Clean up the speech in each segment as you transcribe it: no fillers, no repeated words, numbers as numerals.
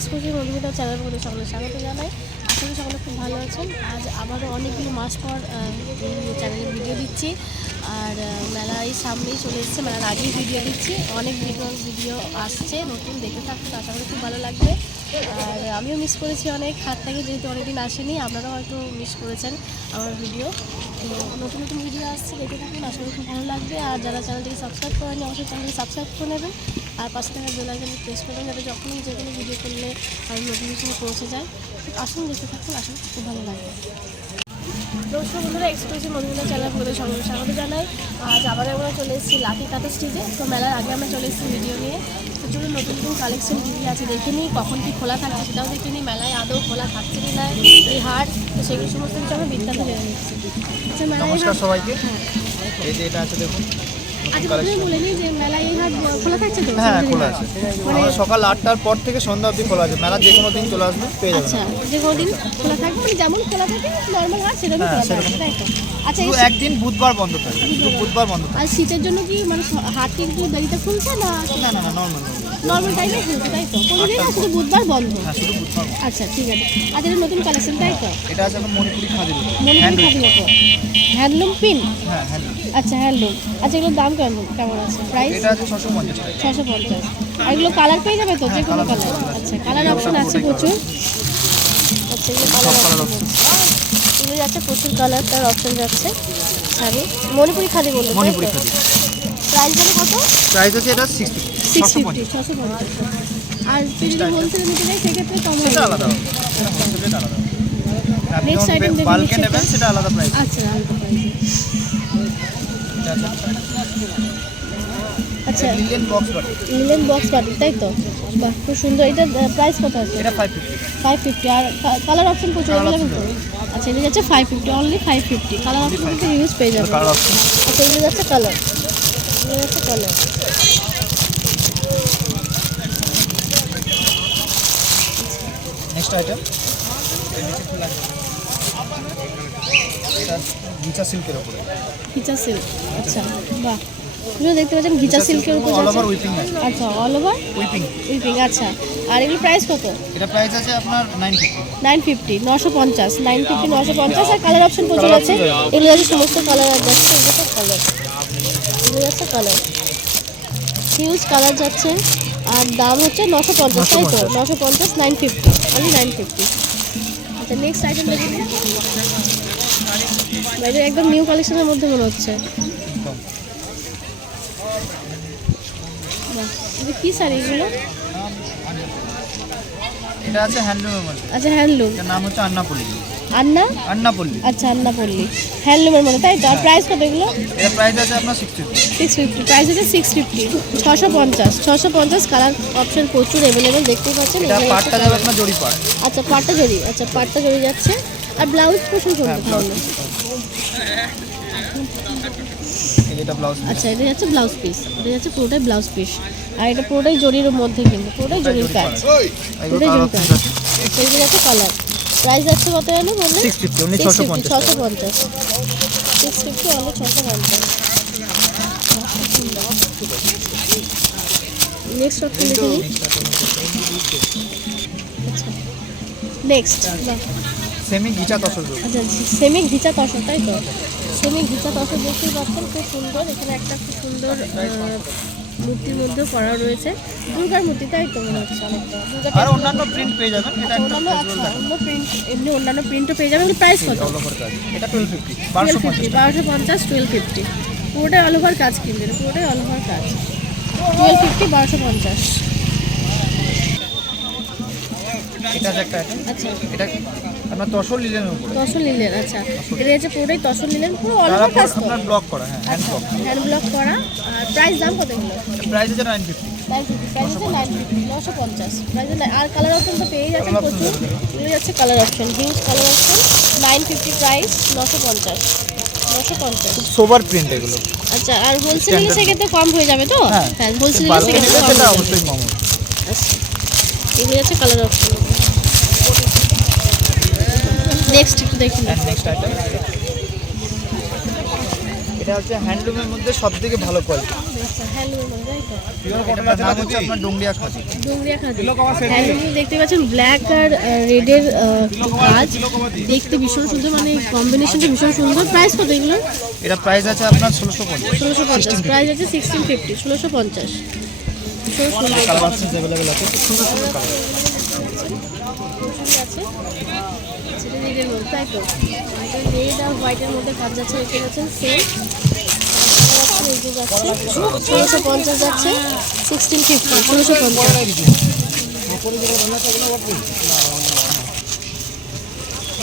Exclusive Madhumita চ্যানেলের মধ্যে সকলে স্বাগত জানাই। আসলে সকলে খুব ভালো আছেন। আজ আবারও অনেকগুলো মাস পর এই চ্যানেলে ভিডিও দিচ্ছি। আর মেলা এই সামনেই চলে এসেছে, মেলার আগেই ভিডিও দিচ্ছি। অনেক ভিডিও আসছে নতুন, দেখতে থাকুন, আশা করি খুব ভালো লাগবে। আর আমিও মিস করেছি অনেক হাত থেকে, যেহেতু অনেকদিন আসেনি। আপনারাও হয়তো মিস করেছেন আমার ভিডিও। নতুন নতুন ভিডিও আসছে, দেখতে থাকুন, আশা করি খুব ভালো লাগবে। আর যারা চ্যানেলটিকে সাবস্ক্রাইব করেনি অবশ্যই চ্যানেলটি সাবস্ক্রাইব করে নেবেন। আর পাশে থাকা বেল আইকনটি প্রেস করবেন, যাতে যখনই যে কোনো ভিডিও করলে আমি নোটিফিকেশনে পৌঁছে যায়। আসুন, দেখতে থাকুন, আসুন, খুব ভালো লাগবে। নমস্কার বন্ধুরা, এক্সক্লুসিভ মধুমিতা চ্যানেল করে সকলকে স্বাগত জানাই। আজ আবার আমরা চলে এসেছি লাকি কাটা স্টেজে। তো মেলার আগে আমরা চলে এসেছি ভিডিও নিয়ে। তো চলুন নতুন নতুন কালেকশন কী কী আছে দেখে নিই, কখন কী খোলা থাকছে সেটাও দেখে নিই, মেলায় আদৌ খোলা থাকছে কি না এই হাট, তো সেগুলো সমস্ত কিছু আমরা বৃত্তান্ত জেনে নিচ্ছি। আচ্ছা, মেলায় নমস্কার সবাইকে। এই যে এটা আছে দেখুন। আচ্ছা, প্রথমে বলে নিই যে মেলায় এই হাট খোলা থাকছে তো? হ্যাঁ, খোলা আছে। মানে সকাল 8টার পর থেকে সন্ধ্যা অবধি খোলা আছে। মেলা যে কোনো দিন চলে আসবে, পেয়ে যাবেন। আচ্ছা, যে কোনো দিন খোলা থাকবে, মানে যেমন খোলা থাকে নর্মাল হাট সেরকমই খোলা থাকবে, তাই তো? আচ্ছা, শুধু একদিন বুধবার বন্ধ থাকে, শুধু বুধবার বন্ধ থাকে। আর শীতের জন্য কি মানে হাট কি একটু দেরিতে খুলছে না? না না না, নর্মাল নর্মাল টাইমে খুলছে, তাই তো? কোনোদিন না, শুধু বুধবার বন্ধ? হ্যাঁ, শুধু বুধবার বন্ধ। আচ্ছা, ঠিক আছে। আচ্ছা, এটা নতুন কালেকশন, তাই তো? এটা আছে এখন মণিপুরি খাদির উপর। মণিপুরি খাদির উপর হ্যান্ডলুম পিন। হ্যাঁ, হ্যান্ডলুম। আচ্ছা, হ্যান্ডলুম। আচ্ছা, এগুলোর দাম কেমন আছে, প্রাইস? এটা আছে 650 টাকা। 650। আর এগুলো কালার পেয়ে যাবে তো, যে কোনো কালার? আচ্ছা, কালার অপশন আছে প্রচুর। আচ্ছা, এগুলো কালার অপশন এগুলো যাচ্ছে প্রচুর, কালার তার অপশন যাচ্ছে। শাড়ি মণিপুরি খাদি বলতে, মণিপুরি খাদি। প্রাইস হলো কত? প্রাইস আছে এটা 650। 650। আর যদি হোলসেলে নিতে যাই সেক্ষেত্রে কম হবে? সেটা আলাদা হবে, এটা হোলসেল আলাদা হবে। আপনি নেক্সট আইটেম দেখুন, বাল্কে নেবেন সেটা আলাদা প্রাইস। আচ্ছা, আলাদা প্রাইস। আচ্ছা, লিলেন বক্স বাটি। লিলেন বক্স বাটি, তাই তো? বাহ, খুব সুন্দর। এটা প্রাইস কত আছে? এটা 550। 550। আর কালার অপশন প্রচুর অ্যাভেলেবল তো? আচ্ছা, এটা যাচ্ছে 550, অনলি 550। কালার অপশন কিন্তু ইউজ পেয়ে যাবে। Colour option. আচ্ছা, এগুলো যাচ্ছে কালার, এগুলো যাচ্ছে কালার। নেক্সট আইটেম এটা গিচা সিল্কের উপরে। ঘিচা সিল্ক, আচ্ছা, বাহ। এগুলো দেখতে পাচ্ছেন ঘিচা সিল্কের উপর অল ওভার যাচ্ছে। উইপিং আছে। আচ্ছা, অল ওভার উইপিং। উইপিং, আচ্ছা। আর এগুলো প্রাইস কত? এটা প্রাইস আছে আপনার 950। 950, 950, 950, 950। আর কালার অপশন প্রচুর আছে। এগুলো যাচ্ছে সমস্ত কালার যাচ্ছে, এগুলো সব কালার, এগুলো যাচ্ছে কালার, হিউজ কালার যাচ্ছে। আর দাম হচ্ছে 950, তাই তো? 950, 950, অনলি 950। আচ্ছা, নেক্সট আইটেম দেখুন। এটা একদম নিউ কালেকশনের মধ্যে মনে হচ্ছে। বাহ, এটা কী শাড়ি এগুলো? এটা আছে হ্যান্ডলুমের মধ্যে। আচ্ছা, হ্যান্ডলুম। এটার নাম হচ্ছে আন্নাপল্লী। আন্নাপল্লী, আচ্ছা, আন্নাপল্লী হ্যান্ডলুমের মধ্যে, তাই তো? আর প্রাইস কত এগুলো? এটা প্রাইস আছে আপনার 650। 650, প্রাইস আছে 650। 650। কালার অপশন প্রচুর অ্যাভেলেবেল, দেখতেই পাচ্ছেন। এটা পাটটা যাবে আপনার জরি পাট। আচ্ছা, পাটটা জরি, আচ্ছা, পাটটা জরি যাচ্ছে। আর ব্লাউজ পোর্শন কোনটা তাহলে? এটা ব্লাউজ। আচ্ছা, এটা যাচ্ছে ব্লাউজ পিস, এটা যাচ্ছে পুরোটাই ব্লাউজ পিস। আর এটা পুরোটাই জরির মধ্যে, কিন্তু পুরোটাই জরির কাজ, পুরোটাই জরির কাজ। আচ্ছা, এটা যাচ্ছে কালার। প্রাইস যাচ্ছে কত জানো বললে? 650, অনলি 650। 650, 650, অনলি 650। নেক্সট অপশন দেখে নিই। আচ্ছা, নেক্সট সেমি গিচা তসর। আচ্ছা, সেমি ঘিচা তসর, তাই তো? সেমি ঘিচা তসর দেখতেই পাচ্ছেন, খুব সুন্দর। এখানে একটা খুব সুন্দর মূর্তির মধ্যেও করা রয়েছে, দুর্গার মূর্তি, তাই তো মনে হচ্ছে অনেকটা? আর অন্যান্য প্রিন্ট পেয়ে যাবেন। এটা একটা অন্য, আচ্ছা, অন্য প্রিন্ট, এমনি অন্যান্য প্রিন্টও পেয়ে যাবেন। প্রাইস কত? অল ওভার কাজ। এটা 1250, 1250। 1250, 1250। পুরোটাই অল ওভার কাজ, কিনবেন পুরোটাই অল ওভার কাজ। 1250, 1250। এটা আছে একটা আইটেম। আচ্ছা, এটা আপনার তসর লিলেনের উপরে। তসর নিলেন, আচ্ছা। এটা হচ্ছে পুরোটাই তসর নিলেন, পুরো অল ওভার তারপর কাজ তো? আপনার ব্লক করা, হ্যাঁ, হ্যান্ড ব্লক। হ্যান্ড ব্লক করা। আর প্রাইস দাম কত এগুলো? প্রাইস আছে 950। 950, প্রাইস হচ্ছে 950, 950 প্রাইস। আর কালার অপশন তো পেয়ে যাচ্ছেন প্রচুর, এগুলো যাচ্ছে colour option, huge colour option. 950 price, 950, 950। সোবার প্রিন্ট এগুলো। আচ্ছা, আর হোলসেল নিলে সেক্ষেত্রে কম হয়ে যাবে তো? হ্যাঁ, হোলসেল নিলে বাল্কে সেক্ষেত্রে নিলে কম সেটা হয়ে যাবে। অবশ্যই কম হবে। আচ্ছা, এগুলো যাচ্ছে কালার অপশন। নেক্সট একটু দেখুন। নেক্সট আইটেম এটা হচ্ছে হ্যান্ডলুমের মধ্যে সবথেকে ভালো কোয়ালিটি। আচ্ছা হ্যান্ডলুমের মধ্যে তাই তো? এটার নাম হচ্ছে আপনার ডুংরিয়া খাদি। ডুংরিয়া খাদি হ্যান্ডলুম দেখতে পাচ্ছেন, ব্ল্যাক আর রেডের কাজ, দেখতে ভীষণ সুন্দর, মানে কম্বিনেশনটা ভীষণ সুন্দর। প্রাইস কত এগুলো? এটা প্রাইস আছে আপনার 1650। 1650, প্রাইস আছে 1650, 1650। ভীষণ সুন্দর কালার অপশনস अवेलेबल আছে, খুব সুন্দর সুন্দর কালার আছে। সেটা রেডের মধ্যে তাই তো? এটা রেড আর হোয়াইটের মধ্যে কাজ যাচ্ছে, দেখতে পাচ্ছেন সেম। এই যে যাচ্ছে 1650 যাচ্ছে, 1650, 1650।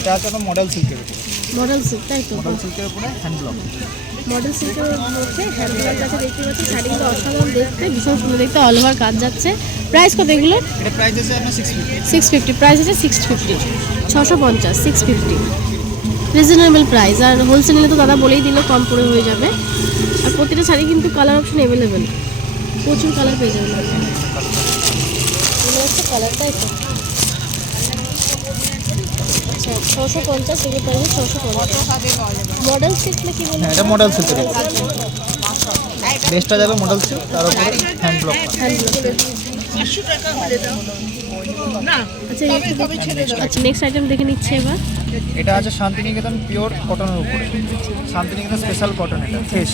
এটা আছে আপনার মডেল সিল্কের উপরে। মডেল সিল্ক তাই তো? মডেল সিল্কের উপরে হ্যান্ড ব্লক। মডেল সিল্কের মধ্যে হ্যান্ডলুমের কাছে দেখতে পাচ্ছি, শাড়িগুলো অসাধারণ দেখতে, ভীষণ সুন্দর দেখতে, অল ওভার কাজ যাচ্ছে। প্রাইস কত এগুলো? এটা প্রাইস আছে আপনার 650। 650, প্রাইস আছে 650, 650, 650 রিজনেবল প্রাইস। আর হোলসেল নিলে তো দাদা বলেই দিল কম করে হয়ে যাবে। আর প্রতিটা শাড়ি কিন্তু কালার অপশন অ্যাভেলেবেল, প্রচুর কালার পেয়ে যাবেন। এগুলো হচ্ছে কালার তাই তো? আচ্ছা 650, এগুলো প্রাইস 650। মডেল সিল্ক না কি বলুন? হ্যাঁ, এটা মডেল সিল্কের উপরে। বেস্টটা যাবে মডেল সিল্ক, তার উপরে হ্যান্ড ব্লক। আচ্ছা নেক্সট আইটেম দেখে নিচ্ছে এবার। এটা আছে শান্তিনিকেতন পিওর কটনের উপরে, শান্তিনিকেতন স্পেশাল কটন। এটা ফেস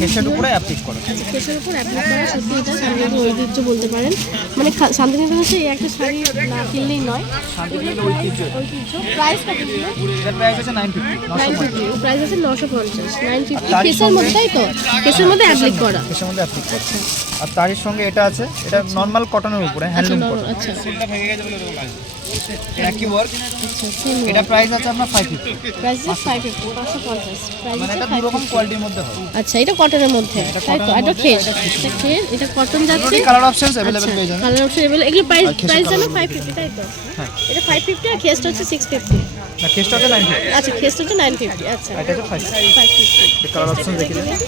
ফেসের উপরে অ্যাপ্লিক করা। কেসের উপর অ্যাপ্লাই করা, সত্যি এটা শান্তিনিকেতন ঐতিহ্য বলতে পারেন। মানে শান্তিনিকেতন হচ্ছে এই একটা শাড়ি না কিনলেই নয়, শান্তিনিকেতন ঐতিহ্য। ঐতিহ্য। প্রাইস কত ছিল? এটার প্রাইস আছে 950। 950, প্রাইস আছে 950, 950 কেসের মধ্যে তাই তো? কেসের মধ্যে অ্যাপ্লাই করা। ফেসের মধ্যে অ্যাপ্লিক করা। আর তারই সঙ্গে এটা আছে, এটা নর্মাল কটনের উপরে হ্যান্ডলুম কটন। আচ্ছা একই ওয়ার্ক। সেম এটা প্রাইস আছে আপনার 550। প্রাইস আছে 550, 550, প্রাইস মানে আছে এটা দু রকম 550। কোয়ালিটির মধ্যে হয়। আচ্ছা এটা কটনের মধ্যে তাই তো? এটা খেস, এটা খেস, এটা কটন যাচ্ছে। কালার অপশনস अवेलेबल পেয়ে যাবেন। Colour option available. এগুলো প্রাইস আর খেসের প্রাইস জানো colour 550 তাই তো? হ্যাঁ। এটা 550 আর খেসটা হচ্ছে 650। না, কেসটা আছে 950। আচ্ছা খেসটা হচ্ছে 950। আচ্ছা এটা হচ্ছে 550। 550। এই কালার অপশন দেখে নিন।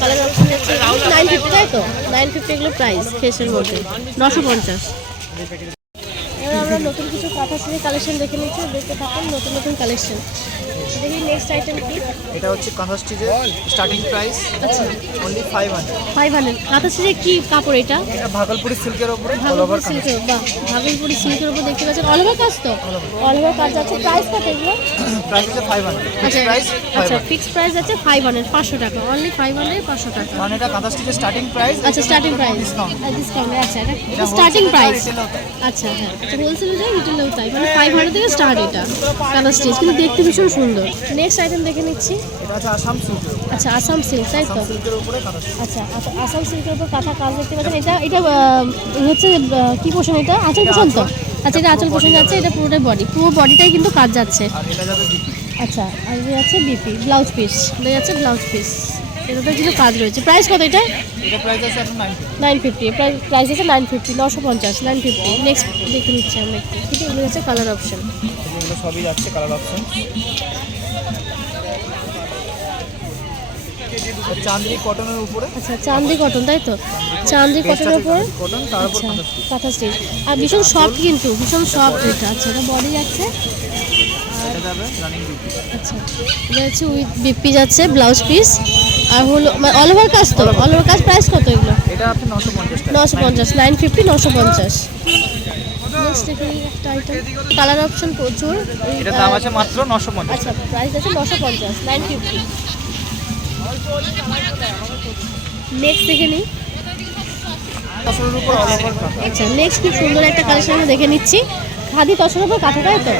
কালার অপশন যাচ্ছে 950 তাই তো? 950 এগুলো প্রাইস খেসের মধ্যে 950। এবার আমরা নতুন কিছু কাঁথা শাড়ির কালেকশন দেখে নিচ্ছি, দেখতে থাকুন নতুন নতুন কালেকশন। দেখি নেক্সট আইটেম কি? এটা হচ্ছে কাঁথা স্টিচের স্টার্টিং প্রাইস আচ্ছা অনলি 500। 500 কাঁথা শাড়ির কি কাপড় এটা? এটা ভাগলপুরি সিল্কের উপরে অল ওভার ভাগলপুরি সিল্কের, বাহ, ভাগলপুরি সিল্কের উপর দেখতে পাচ্ছেন অল ওভার কাজ তো? অল ওভার কাজ আছে। প্রাইস কত এগুলো? প্রাইস আছে 500। আচ্ছা প্রাইস আচ্ছা 500। ফিক্স প্রাইস আছে 500, 500 টাকা, অনলি 500, 500 টাকা। মানে এটা কাঁথা স্টিচের স্টার্টিং প্রাইস। আচ্ছা স্টার্টিং প্রাইস, ডিসকাউন্ট। ডিসকাউন্ট আচ্ছা এটা স্টার্টিং প্রাইস। আচ্ছা হ্যাঁ, হোলসেলে যায় রিটেলেও তাই, মানে 500 থেকে স্টার্ট এটা কাঁথা স্টিচ, কিন্তু দেখতে ভীষণ সুন্দর। নেক্সট আইটেম দেখে নিচ্ছি। এটা আছে আসাম সিল্কের উপরে। আচ্ছা আসাম সিল্ক তাই তো? সিল্কের উপরে কাঁথা স্টিচ। আচ্ছা আসাম সিল্কের উপর কাঁথা কাজ দেখতে পাচ্ছেন। এটা এটা হচ্ছে কি পোষণ? এটা আঁচল পোষণ তো? আচ্ছা এটা আঁচল পোষণ যাচ্ছে, এটা পুরোটাই বডি, পুরো বডিটাই কিন্তু কাজ যাচ্ছে। আর এটা যাবে জিপি। আচ্ছা আর এটা যাচ্ছে বিপি ব্লাউজ পিস, এটা যাচ্ছে ব্লাউজ পিস, এটাতে কিন্তু কাজ রয়েছে। প্রাইস কত এটা? এটা প্রাইস আছে আপনার 950। 950, প্রাইস আছে 950, 950, 950। নেক্সট দেখে নিচ্ছি আমরা একটু, ঠিক আছে? এগুলো হচ্ছে কালার অপশন। এগুলো সবই যাচ্ছে কালার অপশন। চাঁদনি কটনের উপরে। আচ্ছা চান্দি কটন তাই তো? চান্দি কটনের উপর কটন, তার উপর আচ্ছা কাঁথা স্টিচ। কাঁথা স্টিচ, আর ভীষণ সফট, কিন্তু ভীষণ সফট এটা। আচ্ছা এটা বডি যাচ্ছে, এটা যাবে রানিং জিপি। আচ্ছা এটা হচ্ছে উইথ বিপি যাচ্ছে ব্লাউজ পিস, আর হলো অল ওভার কাজ তো? অল ওভার কাজ। প্রাইস কত এগুলো? এটা আপনি 950 টাকা। 950, 950, 950। নেক্সট দেখি একটা আইটেম, কালার অপশন প্রচুর। এটা দাম আছে মাত্র 950। আচ্ছা প্রাইস আছে 950, 950। নেক্সট দেখে নিই। তসরের উপর অল ওভার কাঁথা। আচ্ছা নেক্সট খুব সুন্দর একটা কালেকশন আমরা দেখে নিচ্ছি। খাদি তসরের উপর কাঁথা তাই তো?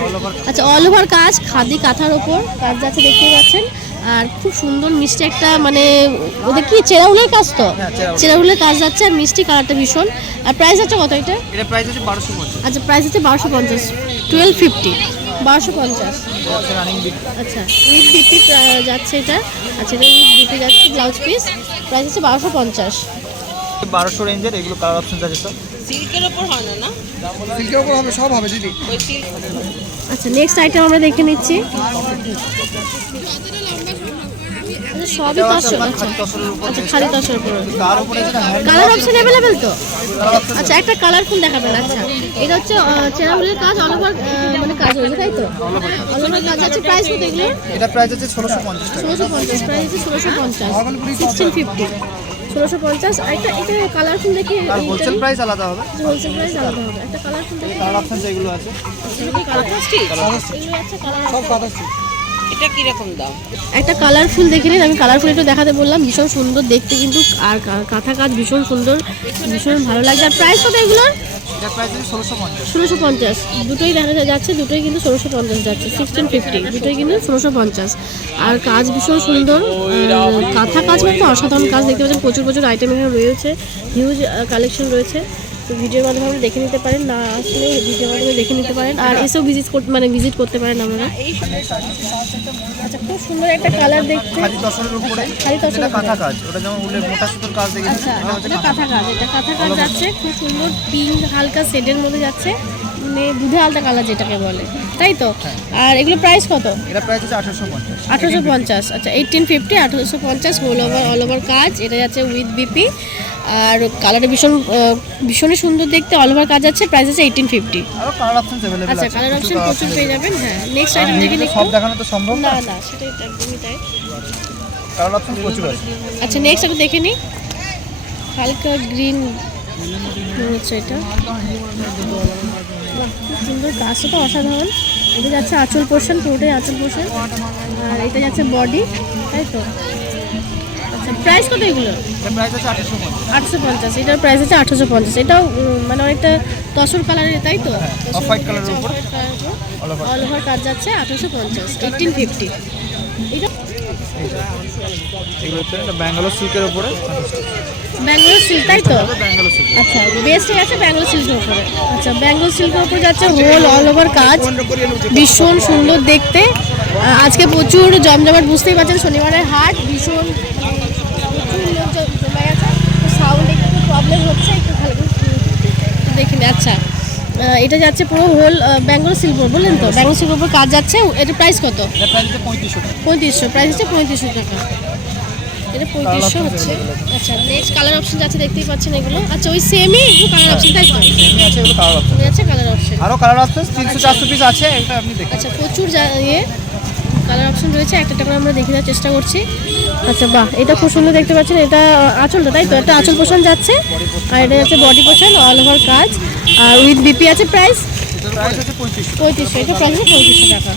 আচ্ছা অল ওভার কাজ, খাদি কাঁথার উপর কাজ যাচ্ছে দেখতেই পাচ্ছেন। আর খুব সুন্দর মিষ্টি একটা, মানে ওদের কি চেরাউলের কাজ তো? হ্যাঁ, চেরাউল। চেরাউলের কাজ যাচ্ছে, আর মিষ্টি কালারটা ভীষণ। আর প্রাইস আছে কত এটা? এটা প্রাইস আছে 1250। আচ্ছা প্রাইস আছে 1250, 1250, 1250। এটা হচ্ছে রানিং জিপি। আচ্ছা উইথ বিপি যাচ্ছে এটা। আচ্ছা এটা উইথ বিপি যাচ্ছে ব্লাউজ পিস, প্রাইস আছে 1250। 1200 রেঞ্জের এগুলো কালার অপশন আছে সব। সিল্কের ওপর হয় না? সিল্কের উপর হবে, সব হবে দিদি। ওই সিল্ক আচ্ছা নেক্সট আইটেম আমরা দেখে নিচ্ছি। আচ্ছা সবই তসর। আচ্ছা তসরের উপর আচ্ছা খালি তসর উপর। তার উপরে যেটা হ্যান্ড কালার অপশন অ্যাভেলেবেল তো? আচ্ছা একটা কালারফুল দেখাবেন। আচ্ছা এটা হচ্ছে চেরাউলের কাজ, অল ওভার মানে কাজ হয়েছে তাই তো? অল ওভার কাজ আছে। প্রাইস কত এগুলো? এটা প্রাইস আছে 1650 টাকা। 1650, প্রাইস আছে 1650, 1650। 1650। আর এটা কালারফুল দেখি, আর হোলসেল প্রাইস আলাদা হবে। হোলসেল প্রাইস আলাদা হবে। একটা কালারফুল দেখি, কালার অপশন যেগুলো আছে এগুলো কি কালার স্টিচ? এগুলো আছে কালার সব কালার আছে। এটা কিরকম দাম? একটা কালারফুল দেখে নিন, আমি কালারফুল একটু দেখাতে বললাম, ভীষণ সুন্দর দেখতে কিন্তু, আর কাঁথা কাজ ভীষণ সুন্দর, ভীষণ ভালো লাগছে। আর প্রাইস কত এগুলোর? এটা প্রাইস আছে 1650। 1650, দুটোই দেখা যাচ্ছে, দুটোই কিন্তু 1650 যাচ্ছে, 1650, দুটোই কিন্তু 1650। আর কাজ ভীষণ সুন্দর, কাঁথা কাজ মানে অসাধারণ কাজ দেখতে পাচ্ছেন, প্রচুর প্রচুর আইটেম এখানে রয়েছে, হিউজ কালেকশন রয়েছে। তো ভিডিওর মাধ্যমে আপনি দেখে নিতে পারেন, না আসলে ভিডিওর মাধ্যমে দেখে নিতে পারেন, আর এসেও ভিজিট করতে পারেন আপনারা। আচ্ছা, খুব সুন্দর একটা কালার দেখতে, খালি তসরের উপরে খালি তসরের এটা উপরে। কাঁথা কাজ, ওটা যেমন উলের মোটা সুতোর কাজ দেখেছেন, আচ্ছা, এটা হচ্ছে এটা কাঁথা কাজ, এটা কাঁথা কাজ যাচ্ছে, খুব সুন্দর পিঙ্ক হালকা শেডের মধ্যে যাচ্ছে, মানে দুধে আলতা কালার যেটাকে বলে, তাই তো? আর এগুলো প্রাইস কত? এটা প্রাইস আছে 1850। 1850, আচ্ছা 1850, 1850 অল ওভার কাজ, এটা যাচ্ছে উইথ বিপি। আর কালারটা ভীষণই সুন্দর দেখতে, অল ওভার কাজ আছে, প্রাইস আছে 1850। আরো কালার অপশনস अवेलेबल আছে। আচ্ছা, কালার অপশন প্রচুর পেয়ে যাবেন। হ্যাঁ, নেক্সট আইটেম দেখে নিন। সব দেখানো তো সম্ভব না, না, সেটাই একদমই তাই। কালার অপশন প্রচুর আছে। আচ্ছা, নেক্সট একটু দেখে নিই, হালকা গ্রিন হচ্ছে এটা, বাহ, খুব সুন্দর, কাজটা তো অসাধারণ। এটা যাচ্ছে আঁচল পোর্শন, পুরোটাই আঁচল পোর্শন, আর এটা যাচ্ছে বডি, তাই তো? আচ্ছা, প্রাইস কত এগুলো? এটা প্রাইস আছে 1850। 850, এটার প্রাইস আছে 850। এটাও মানে অনেকটা তসর কালারের, তাই তো? অফ হোয়াইট কালারের উপর অল ওভার কাজ যাচ্ছে 850, 1850। এটা এগুলো হচ্ছে এটা ব্যাঙ্গালোর সিল্কের উপরে, ব্যাঙ্গালোর সিল্ক, তাই তো? ব্যাঙ্গালোর সিল্ক। আচ্ছা, বেস্টই আছে ব্যাঙ্গালোর সিল্কের উপরে। আচ্ছা, ব্যাঙ্গালোর সিল্কের উপরে যাচ্ছে হোল অল ওভার কাজ, ভীষণ সুন্দর দেখতে। আজকে প্রচুর জমজমাট, বুঝতেই পারছেন, শনিবারের হাট, ভীষণ প্রচুর লোক জমে গেছে, সাউন্ড একটু প্রবলেম হচ্ছে, একটু ভালো করে দেখে নিন। আচ্ছা, এটা যাচ্ছে পুরো হোল ব্যাঙ্গালোর সিল্ক বললেন তো? ব্যাঙ্গালোর সিল্কের উপর কাজ যাচ্ছে, এটা প্রাইস কত? এটা প্রাইস আছে 3500 টাকা। 3500, প্রাইস হচ্ছে 3500 টাকা, এটা 3500 হচ্ছে। আচ্ছা, নেক্সট কালার অপশন যাচ্ছে, দেখতেই পাচ্ছেন এগুলো। আচ্ছা, ওই সেমই এগুলো কালার অপশন, তাই তো? এমনি আছে এগুলো কালার অপশন। আছে কালার অপশন। আরো কালার অপশন 300-400 পিস আছে, এটা আপনি দেখুন। আচ্ছা, প্রচুর কালার অপশন রয়েছে, একটা করে আমরা দেখে দেওয়ার চেষ্টা করছি। আচ্ছা, বাহ, এটা খুব সুন্দর দেখতে পাচ্ছেন, এটা আঁচলটা, তাই তো? একটা আঁচল পোর্শন যাচ্ছে, আর এটা যাচ্ছে বডি পোর্শন, অল ওভার কাজ, আর উইথ বিপি আছে। প্রাইস এটা প্রাইস আছে 3500। 3500, এটা প্রাইস 3500 টাকা।